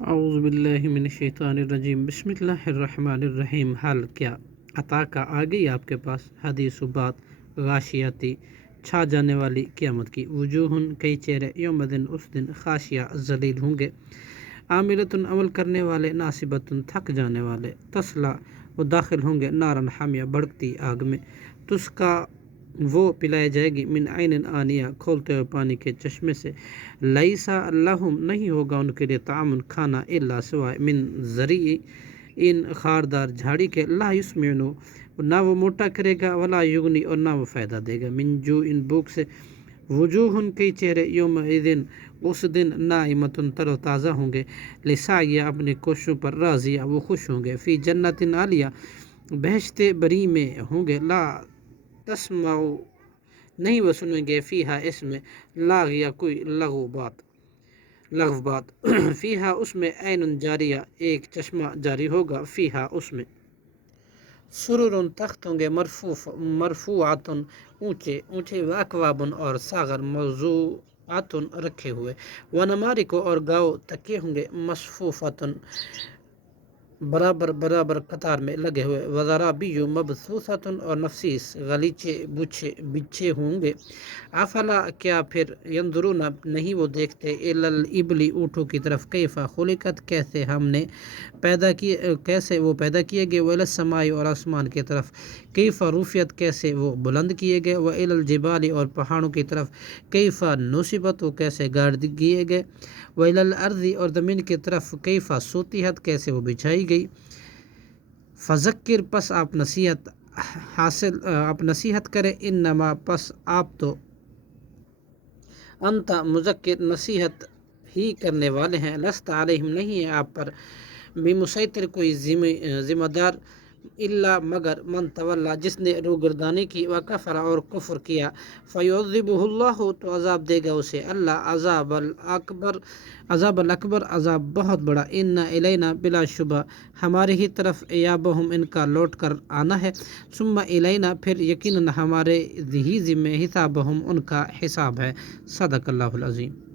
اعوذ باللہ من الشیطان الرجیم بسم اللہ الرحمن الرحیم۔ حال کیا عطا کا آ گئی آپ کے پاس حدیث و بات غاشیاتی چھا جانے والی قیامت کی۔ وجوہن کئی چہرے یوم دن اس دن خاشیہ ذلیل ہوں گے، عاملتن عمل کرنے والے، ناصبتن تھک جانے والے، تسلا وہ داخل ہوں گے نارن حامیہ بھڑکتی آگ میں، تسکا وہ پلائی جائے گی من عین آنیہ کھولتے ہوئے پانی کے چشمے سے، لیسا لہم نہیں ہوگا ان کے لیے طعام کھانا الا سوائے من ذریع ان خاردار جھاڑی کے، لا یسمعنو نہ وہ موٹا کرے گا، ولا یغنی اور نہ وہ فائدہ دے گا، من جو ان بھوک سے، وجوہن کئی چہرے یوم دن اس دن ناعمتن تر و تازہ ہوں گے، لسعیہ اپنی کوششوں پر راضیہ وہ خوش ہوں گے، فی جنت عالیہ بہشت بری میں ہوں گے، لا تسمعوا نہیں وہ سنیں گے، فیہا اس میں لاغیہ کوئی لغو بات فیہا اس میں عین جاریہ ایک چشمہ جاری ہوگا، فیہا اس میں سرر تخت ہوں گے، مرفوعاتن اونچے واکوابن اور ساغر موضوعاتن رکھے ہوئے، ونمارک اور گاؤ تکیے ہوں گے، مصفوفتن برابر قطار میں لگے ہوئے، وزرابی مبثوثتن اور نفیس غلیچے بچھے ہوں گے، افلا کیا پھر ینظرون نہیں وہ دیکھتے الی الابل اونٹوں کی طرف، کیف خلقت کیسے ہم نے کیسے وہ پیدا کیے گئے، والی السماء اور آسمان کی طرف، کیف رفعت کیسے وہ بلند کیے گئے، والی الجبال اور پہاڑوں کی طرف، کیف نصبت وہ کیسے گاڑ کیے گئے، والی الارض اور زمین کی طرف، کیف سطحت کیسے وہ بچھائی گئی، فذکر پس آپ نصیحت کرے، انما پس آپ تو انت مذکر نصیحت ہی کرنے والے ہیں، لست علیہم نہیں ہے آپ پر بمسیطر کوئی ذمہ دار، الا مگر من تولا جس نے روگردانی کی، وکفر اور کفر کیا، فیعذبہ اللہ تو عذاب دے گا اسے اللہ، عذاب الاکبر عذاب بہت بڑا، ان الینا بلا شبہ ہمارے ہی طرف ایابہم ان کا لوٹ کر آنا ہے، ثم الینا پھر یقیناً ہمارے ہی ذمہ حسابہم ان کا حساب ہے، صدق اللہ العظیم۔